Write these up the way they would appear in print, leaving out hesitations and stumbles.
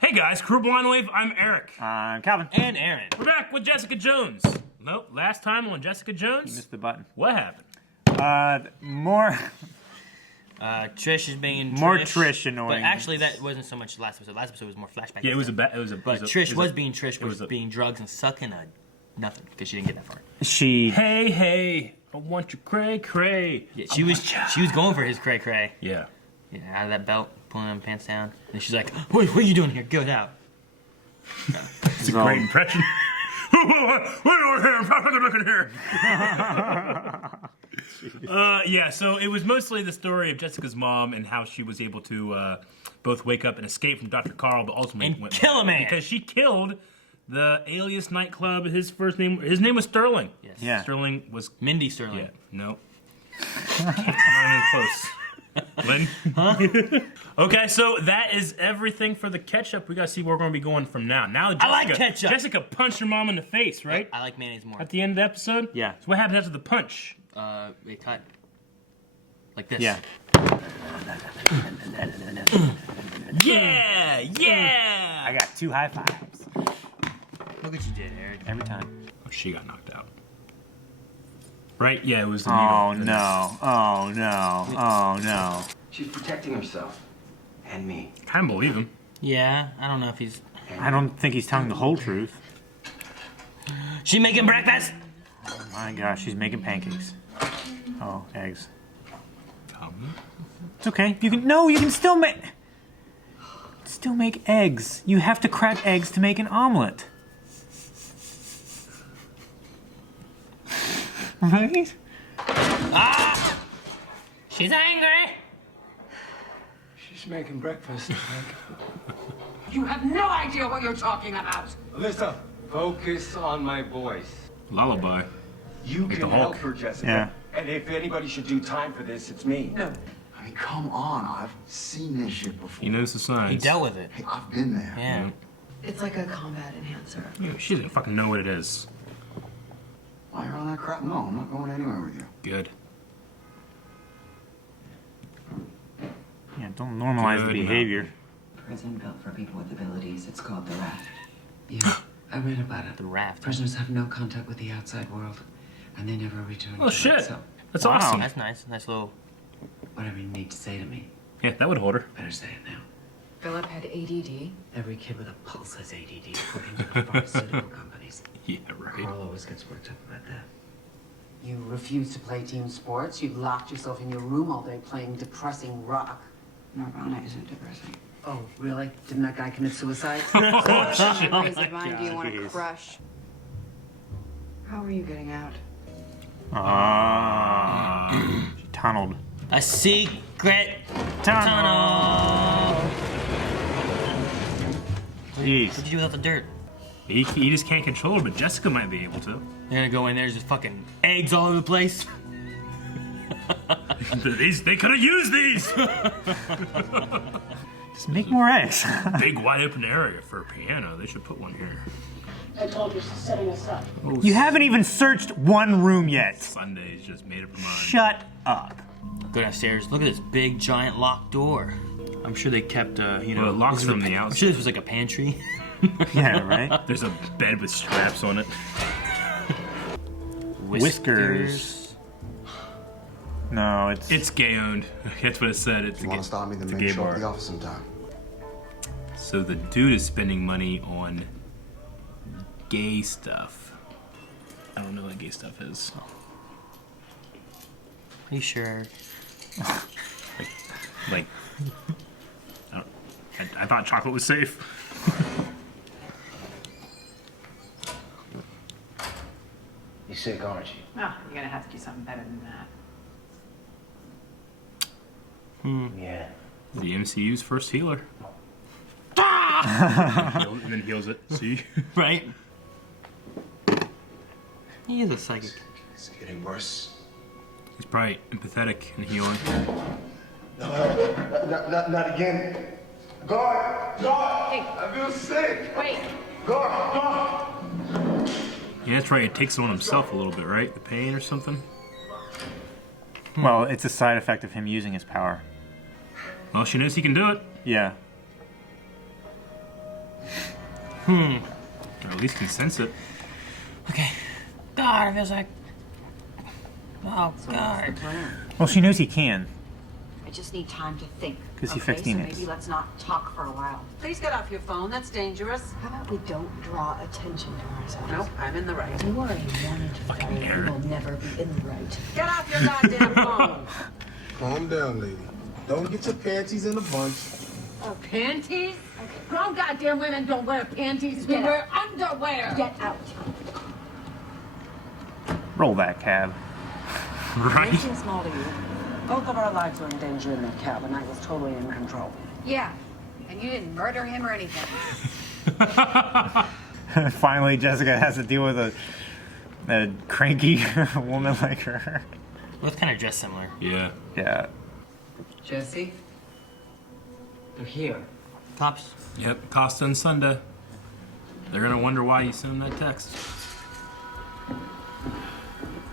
Hey guys, Crew Blind Wave, I'm Eric. I'm Calvin. And Aaron. We're back with Jessica Jones. Nope, last time on Jessica Jones. You missed the button. What happened? More Trish is being more Trish annoying. But actually, that wasn't so much last episode. Last episode was more flashback. Yeah, it was a But Trish was being Trish, was being drugs and sucking a nothing because she didn't get that far. Hey, I want your cray cray. Yeah, she was going for his cray cray. Yeah. Yeah, out of that belt, pulling them pants down, and she's like, "What are you doing here? Get out!" It's a great impression. Yeah, so it was mostly the story of Jessica's mom and how she was able to both wake up and escape from Dr. Carl, but ultimately And kill a man. because she killed the Alias nightclub. His name was Sterling. Yes. Yeah. Sterling was Mindy Sterling. Yeah, no. Not even close. Lynn? Huh? Okay, so that is everything for the catch-up. We gotta see where we're gonna be going from now. Now Jessica, I like ketchup. Jessica punched her mom in the face, right? I like mayonnaise more. At the end of the episode? Yeah. So what happens after the punch? They cut like this. Yeah. Yeah! I got 2 high fives Look what you did, Eric. every time. Oh, she got knocked out. Right? Yeah, it was the Oh needle. no! Oh no! Oh no! She's protecting herself. And me. Kind of believe him. Yeah, I don't know if he's. I don't think he's telling the whole truth. She making breakfast. Oh my gosh, she's making pancakes. Oh, eggs. It's okay. You can still make eggs. You have to crack eggs to make an omelet. Right? Ah! She's angry. She's making breakfast. You have no idea what you're talking about. Alyssa, focus on my voice. Lullaby. You the can Hulk. help her, Jessica. Yeah. And if anybody should do time for this, it's me. No. I mean, come on. I've seen this shit before. He knows the signs. He dealt with it. Hey, I've been there. Yeah. It's like a combat enhancer. Yeah, she doesn't fucking know what it is. Why you're on that crap? No, I'm not going anywhere with you. Good. Yeah, don't normalize the Good behavior. Prison built for people with abilities. It's called the Raft. Yeah, I read about it. The raft. Prisoners have no contact with the outside world, and they never return Oh to shit! it. So, That's Wow. awesome. That's nice. Nice little. whatever you need to say to me, Yeah, that would hold her. better say it now. Philip had ADD. Every kid with a pulse has ADD, according to the pharmaceutical companies. Yeah, right. Carl always gets worked up about that. You refuse to play team sports. You locked yourself in your room all day playing depressing rock. Nirvana isn't depressing. Oh, really? Didn't that guy commit suicide? Oh shit! What mind do you want to Jeez. crush? How are you getting out? She tunneled. A secret Tunnel. tunnel. Jeez. What'd you do without the dirt? He just can't control her, but Jessica might be able to. They're gonna go in there, there's just fucking eggs all over the place. They could have used these! Just make more eggs. Big wide open area for a piano. They should put one here. I told you she's setting us up. Oh, You haven't even searched one room yet. Sunday's just made up her mind. Shut up. Go downstairs, look at this big giant locked door. I'm sure they kept, Well, it locks from the I'm outside. sure this was like a pantry. Yeah, right? There's a bed with straps on it. Whiskers. No, It's gay owned. That's what it said. It's If you want to stop me, then it's a maybe gay show up bar. at the office sometime. So the dude is spending money on gay stuff. I don't know what gay stuff is. Are you sure? Like, I thought chocolate was safe. You're sick, aren't you? Oh, you're gonna have to do something better than that. Yeah. The MCU's first healer. And then heals it. See? Right? He is a psychic. Is it getting worse? He's probably empathetic and healing. Not again. Guard! Guard! Hey. I feel sick! Wait. Guard! Guard! Yeah, that's right. It takes it on himself a little bit, right? The pain or something. well, it's a side effect of him using his power. Well, she knows he can do it. Yeah. Or at least can sense it. Okay. God, it feels like. Oh, So God. what's the plan? Well, she knows he can. I just need time to think. 'Cause he okay, 15 so minutes. maybe let's not talk for a while. Please get off your phone. That's dangerous. How about we don't draw attention to ourselves? Nope, I'm in the right. Don't worry, one to Fucking nerd. will never be in the right. Get off your goddamn phone. Calm down, lady. Don't get your panties in a bunch. Panties? Grown goddamn women don't wear panties. They Get wear underwear. Get out. Roll that cab. Right? Anything small to you. Both of our lives were in danger in that cab, and I was totally in control. Yeah. And you didn't murder him or anything. Finally, Jessica has to deal with a cranky woman like her. Both kind of dress similar. Yeah. Yeah. Jesse? They're here. Cops. Yep. Costa and Sunday. They're gonna wonder why you sent them that text.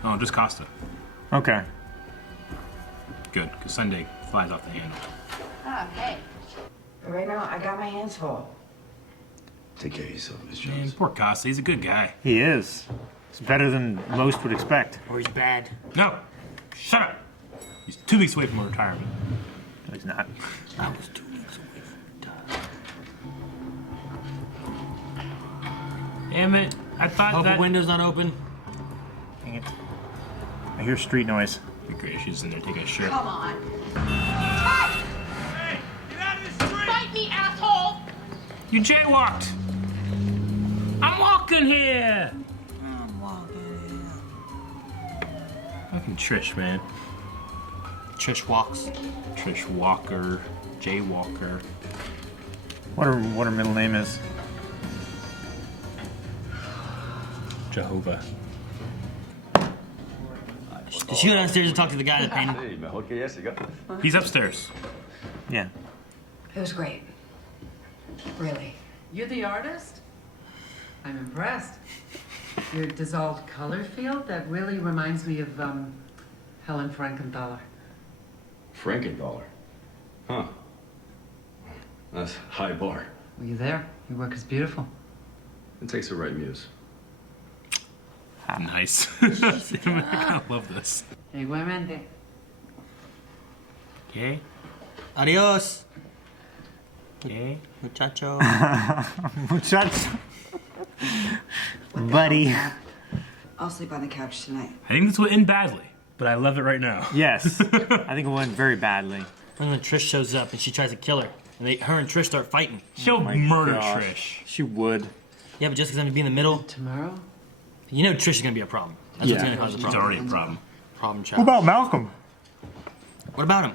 Oh, just Costa. Okay. Good, because Sunday flies off the handle. Oh, hey. Right now, I got my hands full. Take care of yourself, Miss Man, Jones. poor Costa. He's a good guy. He is. It's better than most would expect. Or he's bad. No! Shut up! He's 2 weeks away from retirement. No, he's not. I was 2 weeks away from Damn it. I thought Hope the that... window's not open. Dang it. I hear street noise. Be great. She's in there taking a shit. Come on. Hey! Get out of the street! Fight me, asshole! You jaywalked! I'm walking here! Fucking Trish, man. Trish walks. Trish Walker. Jaywalker. What her middle name is? Jehovah. Did she go downstairs and talk to the guy that painted? He's upstairs. Yeah. It was great. Really. You're the artist? I'm impressed. Your dissolved color field, that really reminds me of, Helen Frankenthaler. Frankenthaler? Huh. That's high bar. Were you there? Your work is beautiful. It takes the right muse. Nice. Damn it, I kind of love this. Hey, women, Okay. Adios, Okay. muchacho. Muchacho. Buddy. I'll sleep on the couch tonight. I think this would end badly, but I love it right now. Yes. I think it went very badly. And then Trish shows up and she tries to kill her. And her and Trish start fighting. She'll my murder gosh. Trish. She would. Yeah, but Jessica's gonna be in the middle. tomorrow? You know Trish is gonna be a problem. That's what's Yeah. gonna cause the He's problem. already a problem. Problem What child. about Malcolm? What about him?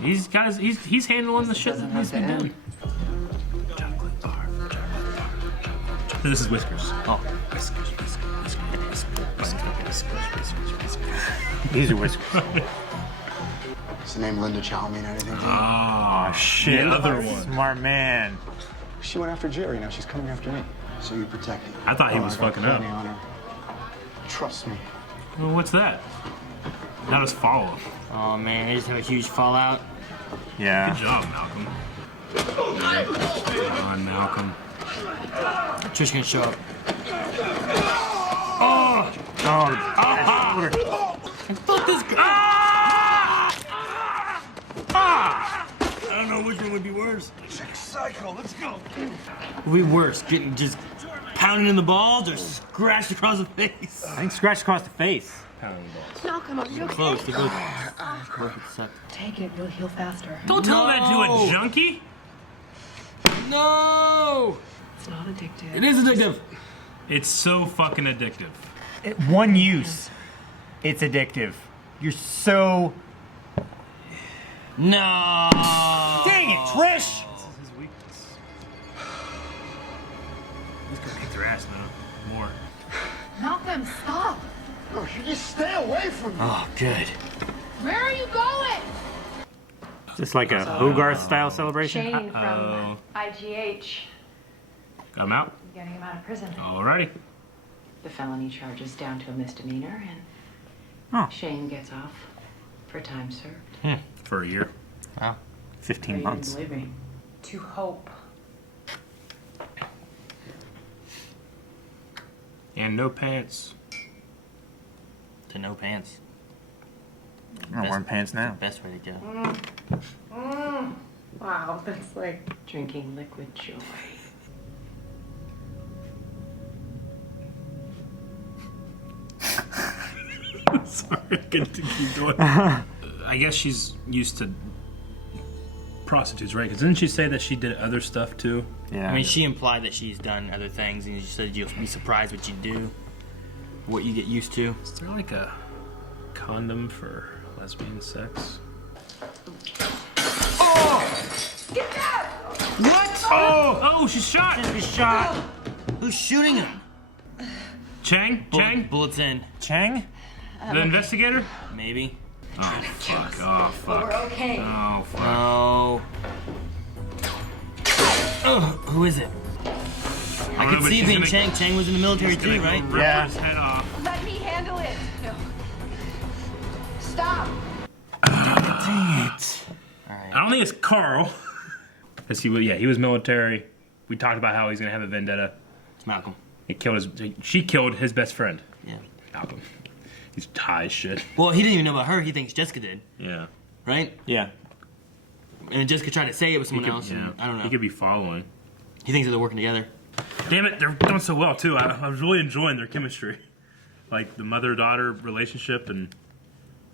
He's got his, he's handling the shit that needs to be done. Chocolate bar. So this is Whiskers. Oh, Whiskers, Whiskers, Whiskers, Whiskers, Whiskers, Whiskers, Whiskers. These are whiskers. Does the name Linda Chow mean anything to you? Ah, Shit. The other one. Smart man. She went after Jerry, now she's coming after me. So you protect him. I thought he was I got fucking up. plenty on her. Trust me. Well, what's that? Now just follow him. oh man, they just have a huge fallout. Yeah. Good job, Malcolm. Come on, Malcolm. Trish gonna show up. Oh. Fuck this guy. I don't know which one would be worse. Psycho, let's go. Would be worse, getting just pounded in the balls or scratched across the face. I think scratched across the face. Pounding balls. Malcolm, are you okay? Close. They both suck. Take it, you'll heal faster. Don't tell that to a No. junkie. No! It's not addictive. It is addictive. It's so fucking addictive. One use. It's addictive. You're so... No! Dang it, Trish! This is his weakness. He's gonna kick their ass now. More. Malcolm, stop. Oh, you just stay away from me. Oh, good. Where are you going? Is this like a Hogarth-style celebration? Shane from Uh-oh. IGH. Got him out? Getting him out of prison. Alrighty. The felony charge is down to a misdemeanor, and Oh. Shane gets off for time served. For a year. Wow. 15 months. Believe me. To hope. And no pants. To no pants. I'm not wearing pants now. Best way to go. Wow, that's like Drinking liquid joy. Sorry, I couldn't keep going. I guess she's used to prostitutes, right? Because didn't she say that she did other stuff too? Yeah. I mean, she implied that she's done other things, and she said you'll be surprised what you do, what you get used to. Is there like a condom for lesbian sex? What? Oh, she's shot. She's shot. Who's shooting him? Chang? Chang? Bullets in. Chang? The investigator? Maybe. Oh, fuck. Oh, fuck. We're okay. Oh, fuck. Oh. Oh, who is it? I could see it being Chang. Chang was in the military too, right? Rip his head off. Let me handle it. No. Stop. Dang it. I don't think it's Carl. Cause he was military. We talked about how he's gonna have a vendetta. It's Malcolm. She killed his best friend. Yeah. Malcolm. He's high as shit. Well, he didn't even know about her. He thinks Jessica did. Yeah. Right? Yeah. And Jessica tried to say it was someone else. And I don't know. He could be following. He thinks that they're working together. Damn it, they're doing so well too. I was really enjoying their chemistry. Like the mother-daughter relationship and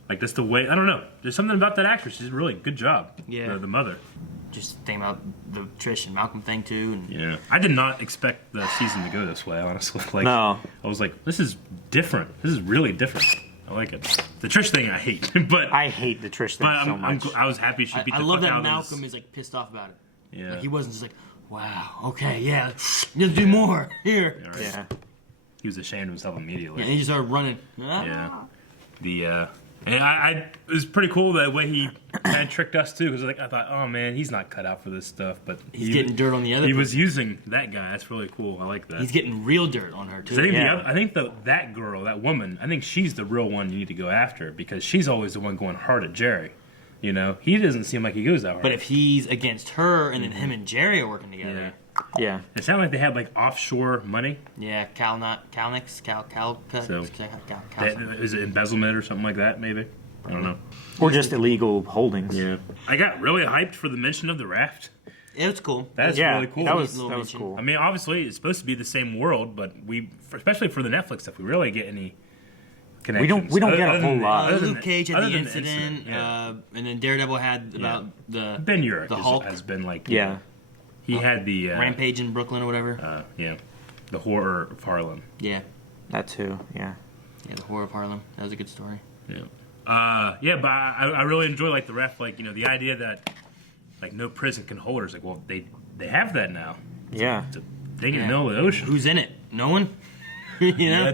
like that's the way, I don't know. There's something about that actress. She's a really good job. Yeah. The mother. Just think about the Trish and Malcolm thing too. And Yeah. I did not expect the season to go this way, honestly. Like, No. I was like, this is different. This is really different. I like it. The Trish thing I hate, but I hate the Trish thing so much. I was happy she beat I the love fuck that out of Malcolm is like pissed off about it. Yeah. Like, he wasn't just like, wow, okay, yeah, let's do more here. Yeah. He was ashamed of himself immediately. Yeah, and he just started running. Yeah. And it was pretty cool the way he kind of tricked us too, because I thought, oh man, he's not cut out for this stuff, but He's getting dirt on the other He was person. using that guy. That's really cool. I like that. He's getting real dirt on her too. I think that girl, that woman, I think she's the real one you need to go after because she's always the one going hard at Jerry. You know, he doesn't seem like he goes that hard. But if he's against her and then him and Jerry are working together. Yeah. It sounded like they had like offshore money. Yeah, Calnix, So is it embezzlement or something like that? Maybe I don't know. Or just illegal holdings. Yeah. I got really hyped for the mention of the raft. It was cool. That's really cool. That was cool. I mean, obviously it's supposed to be the same world, but especially for the Netflix stuff, we really get any connections. We don't get a whole lot. Luke Cage had the incident, and then Daredevil had about the Ben Urich the Hulk has been like Yeah. He had the Rampage in Brooklyn or whatever. The horror of Harlem. Yeah. That too. Yeah. Yeah, the horror of Harlem. That was a good story. Yeah. But I really enjoy like the ref, like the idea that like no prison can hold her. It's like, well, they have that now. Yeah. It's a thing in the middle of the ocean. Who's in it? No one. You know.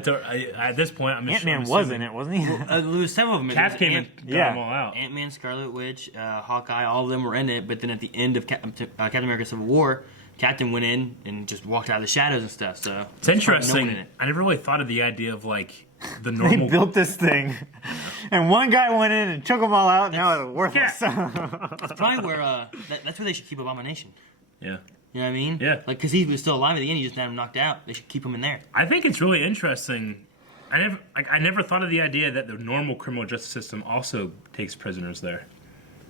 At this point, Ant-Man was in it, wasn't he? There was several of them. Cap came and got them all out. Ant-Man, Scarlet Witch, Hawkeye, all of them were in it. But then at the end of Captain America: Civil War, Captain went in and just walked out of the shadows and stuff. So it's interesting. No one in it. I never really thought of the idea of like the They normal. built this thing, and one guy went in and took them all out. And now it's worthless. That's probably where that's where they should keep Abomination. Yeah. You know what I mean? Yeah. Like, because he was still alive at the end, he just had him knocked out. They should keep him in there. I think it's really interesting. I never thought of the idea that the normal criminal justice system also takes prisoners there.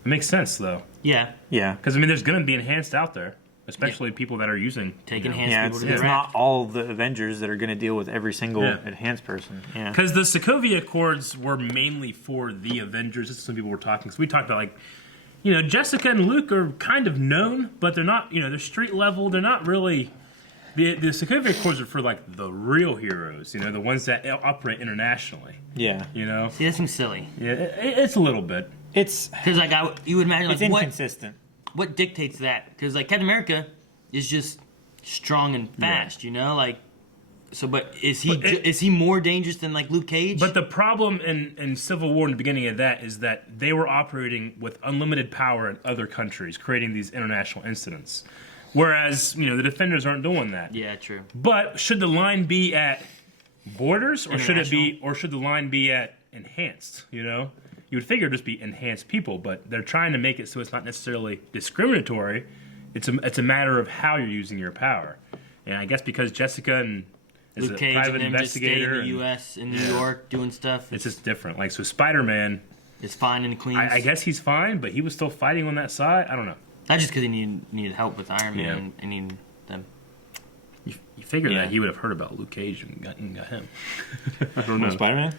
It makes sense though. Yeah. Yeah. Because I mean, there's going to be enhanced out there, especially people that are using enhanced Yeah, people it's not all the Avengers that are going to deal with every single enhanced person. Yeah. Because the Sokovia Accords were mainly for the Avengers. This is some people were talking. So we talked about like, Jessica and Luke are kind of known, but they're not. They're street level. They're not really. The Sokovia Accords are for like the real heroes. The ones that operate internationally. Yeah. See, that seems silly. Yeah, it's a little bit. It's because like you would imagine like it's inconsistent. What dictates that? Because like Captain America is just strong and fast. Like. So, but is he more dangerous than like Luke Cage? But the problem in Civil War in the beginning of that is that they were operating with unlimited power in other countries, creating these international incidents. Whereas, the defenders aren't doing that. Yeah, true. But should the line be at borders or should the line be at enhanced? You you would figure it'd just be enhanced people, but they're trying to make it so it's not necessarily discriminatory. It's a matter of how you're using your power. And I guess because Jessica is Luke a Cage private and them just stay investigator in the U.S. in New York doing stuff. It's just different. Like, so Spider-Man, it's fine and clean. I guess he's fine, but he was still fighting on that side. I don't know. Not just because he needed help with Iron Man and needed them. You figure that he would have heard about Luke Cage and got him. I don't know. Spider-Man?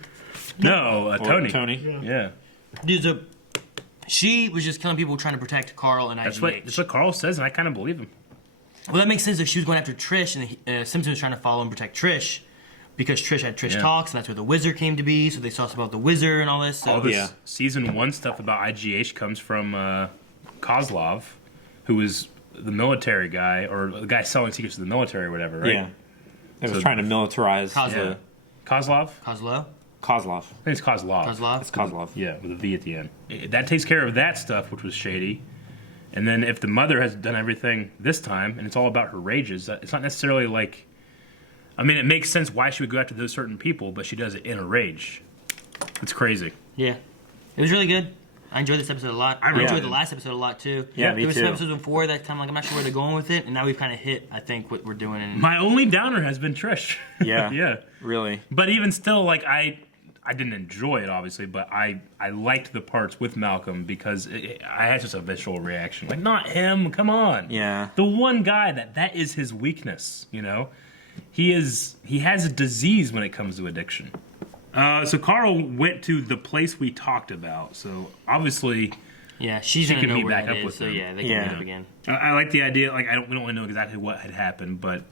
No, Tony. Tony. Yeah. She was just killing people trying to protect Carl and That's IGH. what Carl says, and I kind of believe him. Well, that makes sense if she was going after Trish, and Simpson was trying to follow and protect Trish, because Trish had Trish Talks, and that's where the Wizard came to be, so they saw about the Wizard and all this. So. All this Season 1 stuff about IGH comes from Kozlov, who was the military guy, or the guy selling secrets to the military or whatever, right? Yeah. It was trying to militarize Kozlov. Kozlov? Kozlov. I think it's Kozlov. It's Kozlov. Yeah, with a V at the end. That takes care of that stuff, which was shady. And then if the mother has done everything this time, and it's all about her rages, it's not necessarily like... I mean, it makes sense why she would go after those certain people, but she does it in a rage. It's crazy. Yeah. It was really good. I enjoyed this episode a lot. I enjoyed the last episode a lot, too. Yeah, me there was too. some episodes before that kind of like, I'm not sure where they're going with it, and now we've kind of hit, I think, what we're doing. My only downer has been Trish. Yeah. Yeah. Really. But even still, like, I didn't enjoy it, obviously, but I liked the parts with Malcolm because I had just a visceral reaction. Like, not him, come on. Yeah. The one guy that is his weakness, you know? He has a disease when it comes to addiction. So Carl went to the place we talked about, so obviously... Yeah, she can know meet where back that up is, with so him. yeah, they can meet up again. I like the idea, like, we don't really know exactly what had happened, but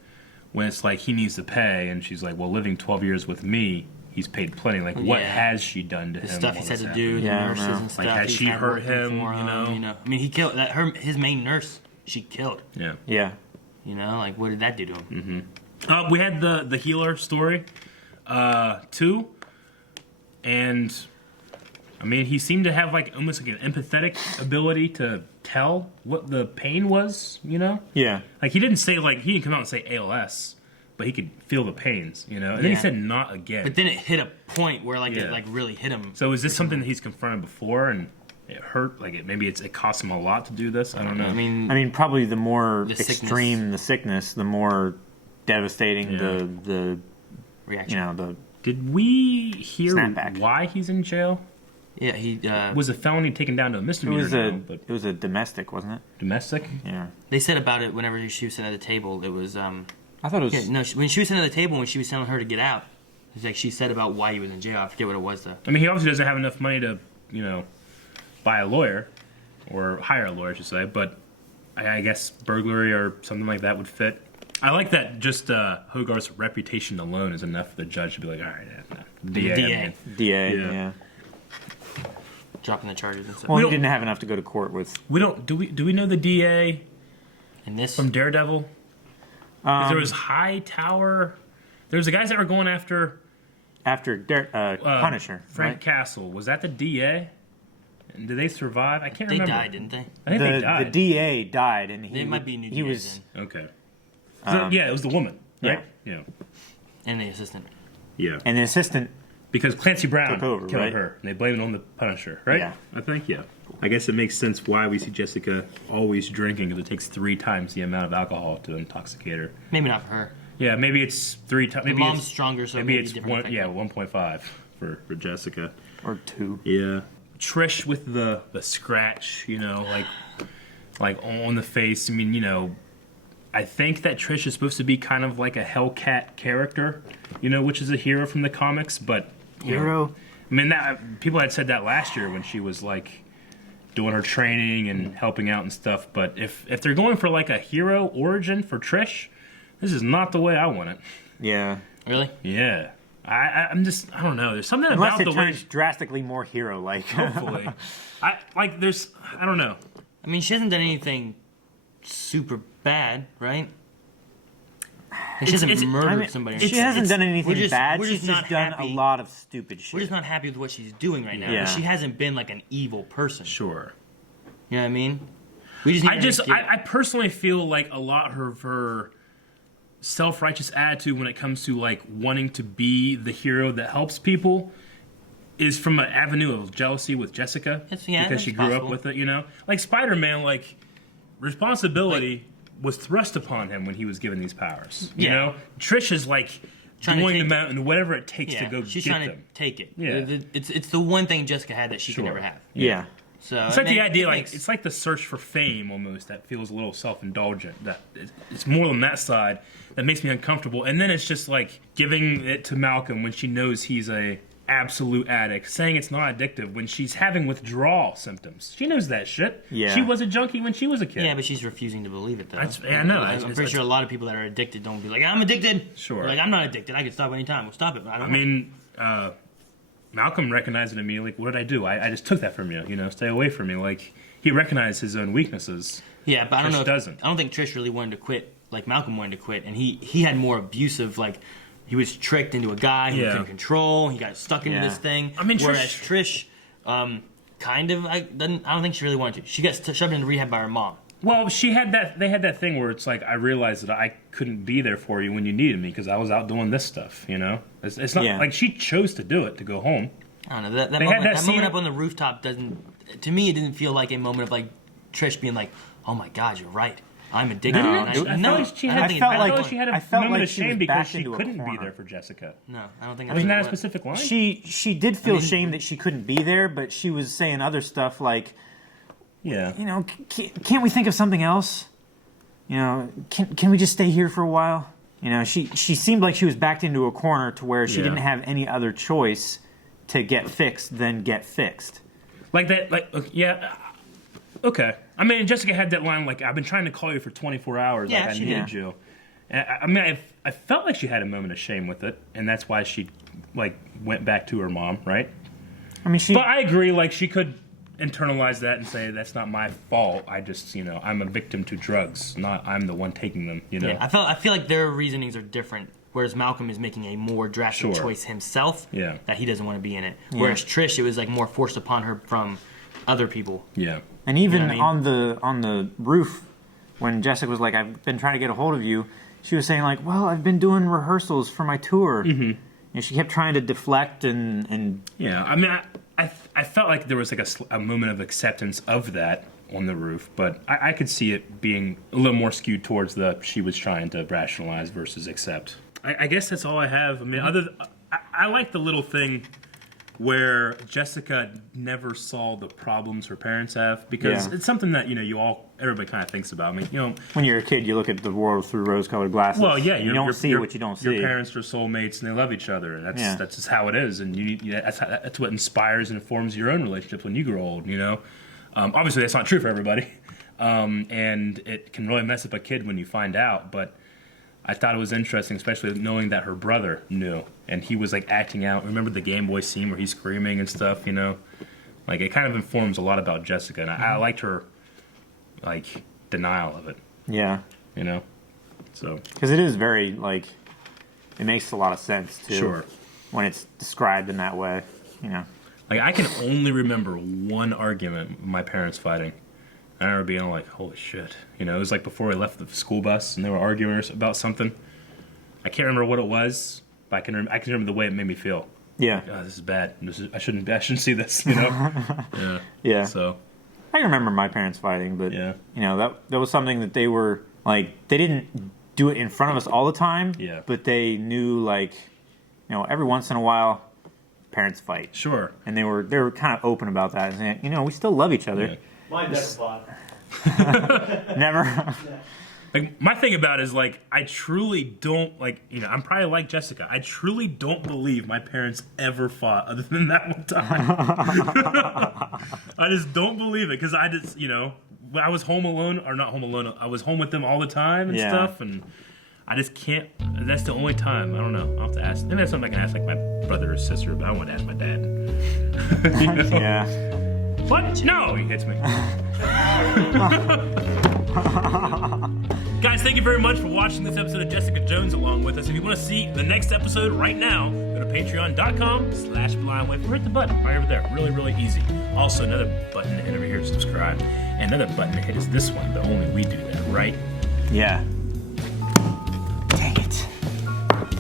when it's like he needs to pay, and she's like, well, living 12 years with me, he's paid plenty. Like, what has she done to him? The stuff he's had to happened? do, the nurses and stuff. Like, has she hurt him, you know? I mean, he killed his main nurse. She killed. Yeah. Yeah. You know, like, what did that do to him? Mm-hmm. We had the healer story, too, and... I mean, he seemed to have like almost like an empathetic ability to tell what the pain was, you know? Yeah. Like he didn't come out and say ALS, but he could feel the pains, you know? And then he said not again. But then it hit a point where like it like really hit him. So is this something that he's confronted before and it hurt? Like it cost him a lot to do this? I don't know. I mean, probably the more extreme the sickness, the more devastating the reaction. You know, Did we hear snapback. Why he's in jail? Yeah, he was a felony taken down to a misdemeanor. It was a domestic, wasn't it? Domestic? Yeah. They said about it whenever she was sitting at the table. It was I thought it was when she was sitting at the table when she was telling her to get out. It's like she said about why he was in jail. I forget what it was though. I mean, he obviously doesn't have enough money to, you know, buy a lawyer or hire a lawyer, I should say. But I guess burglary or something like that would fit. I like that. Just Hogarth's reputation alone is enough for the judge to be like, all right, DA. Yeah. Dropping the charges and stuff. Well, he didn't have enough to go to court with. Do we know the DA in this from Daredevil? There was Hightower. There was the guys that were going after Punisher. Frank Castle. Was that the DA? And did they survive? I can't remember. They died, didn't they? I think they died. The DA died, and they might be new he DAs was then. Okay. So, yeah, it was the woman, right? Yeah. And the assistant. Yeah. And the assistant. Because Clancy Brown took over, killed right? her, and they blame it on the Punisher, right? Yeah. I think, yeah. I guess it makes sense why we see Jessica always drinking, because it takes 3 times the amount of alcohol to intoxicate her. Maybe not for her. Yeah, maybe it's 3 times. Maybe mom's it's stronger, so maybe maybe it's different 1.5 for Jessica. Or 2. Yeah. Trish with the scratch, you know, like on the face. I mean, you know, I think that Trish is supposed to be kind of like a Hellcat character, you know, which is a hero from the comics, but hero. I mean, that people had said that last year when she was like doing her training and helping out and stuff. But if they're going for like a hero origin for Trish, this is not the way I want it. Yeah. Really? Yeah. I don't know. There's something Unless about it the way. turns drastically more hero-like. Hopefully, I don't know. I mean, she hasn't done anything super bad, right? And she hasn't murdered somebody. She hasn't done anything bad. We're She's just done a lot of stupid shit. We're just not happy with what she's doing right now. Yeah. She hasn't been like an evil person. Sure. You know what I mean? We just need I personally feel like a lot of her self-righteous attitude when it comes to like wanting to be the hero that helps people is from an avenue of jealousy with Jessica because she grew up with it, you know? Like Spider-Man, like responsibility was thrust upon him when he was given these powers. You know? Trish is like going them out and whatever it takes to go she's get trying them. to take it. Yeah. It's the one thing Jessica had that she could never have. Yeah. So it's like the idea, like it's like the search for fame almost that feels a little self-indulgent. That it's more on that side that makes me uncomfortable. And then it's just like giving it to Malcolm when she knows he's a absolute addict, saying it's not addictive when she's having withdrawal symptoms. She knows that shit. Yeah. She was a junkie when she was a kid. Yeah, but she's refusing to believe it though. I know. I'm pretty sure a lot of people that are addicted don't be like, I'm addicted. Sure. They're like, I'm not addicted. I can stop anytime. We'll stop it. But I don't. I mean, Malcolm recognized it immediately. Like, what did I do? I just took that from you. You know, stay away from me. Like he recognized his own weaknesses. Yeah, but I don't know. Doesn't. I don't think Trish really wanted to quit. Like Malcolm wanted to quit, and he had more abusive. Like he was tricked into a guy he couldn't control. He got stuck into this thing. I mean, whereas Trish, kind of, I don't think she really wanted to. She got shoved into rehab by her mom. Well, she had that. They had that thing where it's like I realized that I couldn't be there for you when you needed me because I was out doing this stuff. You know, it's not like she chose to do it to go home. I don't know that moment up on the rooftop doesn't. To me, it didn't feel like a moment of like Trish being like, "Oh my God, you're right. I'm addicted." I felt like she had a moment of shame because she couldn't be there for Jessica. No, I don't think. Wasn't that a specific line? She did feel shame that she couldn't be there, but she was saying other stuff like, you know, can't we think of something else? You know, can we just stay here for a while? You know, she seemed like she was backed into a corner to where she didn't have any other choice to get fixed than get fixed. Like that, like, okay. I mean, Jessica had that line, like, I've been trying to call you for 24 hours, like, I needed you. And I mean, I felt like she had a moment of shame with it, and that's why she, like, went back to her mom, right? I mean, But I agree, like, she could internalize that and say, that's not my fault, I just, you know, I'm a victim to drugs, not I'm the one taking them, you know? Yeah, I feel like their reasonings are different. Whereas Malcolm is making a more drastic choice himself that he doesn't want to be in it. Whereas Trish, it was like more forced upon her from other people. Yeah. And even on the roof, when Jessica was like, I've been trying to get a hold of you, she was saying like, well, I've been doing rehearsals for my tour. Mm-hmm. And she kept trying to deflect and yeah, I mean, I felt like there was like a moment of acceptance of that on the roof, but I could see it being a little more skewed towards she was trying to rationalize versus accept. I guess that's all I have. I mean, I like the little thing where Jessica never saw the problems her parents have because it's something that everybody kind of thinks about. I mean, you know, when you're a kid, you look at the world through rose-colored glasses. Well, yeah, you don't see what you don't see. Your parents are soulmates and they love each other. That's just how it is, and that's what inspires and informs your own relationships when you grow old. You know, obviously that's not true for everybody, and it can really mess up a kid when you find out, but. I thought it was interesting, especially knowing that her brother knew, and he was like acting out. Remember the Game Boy scene where he's screaming and stuff, you know? Like it kind of informs a lot about Jessica, and I liked her like denial of it. Yeah, you know, so because it is very like it makes a lot of sense too. Sure, when it's described in that way, you know. Like I can only remember one argument with my parents fighting. I remember being like, holy shit. You know, it was like before we left the school bus and they were arguing about something. I can't remember what it was, but I can remember the way it made me feel. Yeah. Oh, this is bad. I shouldn't see this, you know? Yeah. Yeah. So. I can remember my parents fighting, but, you know, that was something that they were, like, they didn't do it in front of us all the time. Yeah. But they knew, like, you know, every once in a while, parents fight. Sure. And they were kind of open about that. And saying, you know, we still love each other. Yeah. Mine never fought. Never. Like my thing about it is like I truly don't like I'm probably like Jessica. I truly don't believe my parents ever fought other than that one time. I just don't believe it because I just I was home alone or not home alone. I was home with them all the time and stuff, and I just can't. That's the only time. I don't know. I'll have to ask. Maybe that's something I can ask like my brother or sister, but I want to ask my dad. Yeah. What? No, he hits me. Guys, thank you very much for watching this episode of Jessica Jones along with us. If you want to see the next episode right now, go to patreon.com/blindwave. Hit the button right over there. Really, really easy. Also, another button to hit over here to subscribe. And another button to hit is this one, but only we do that, right? Yeah.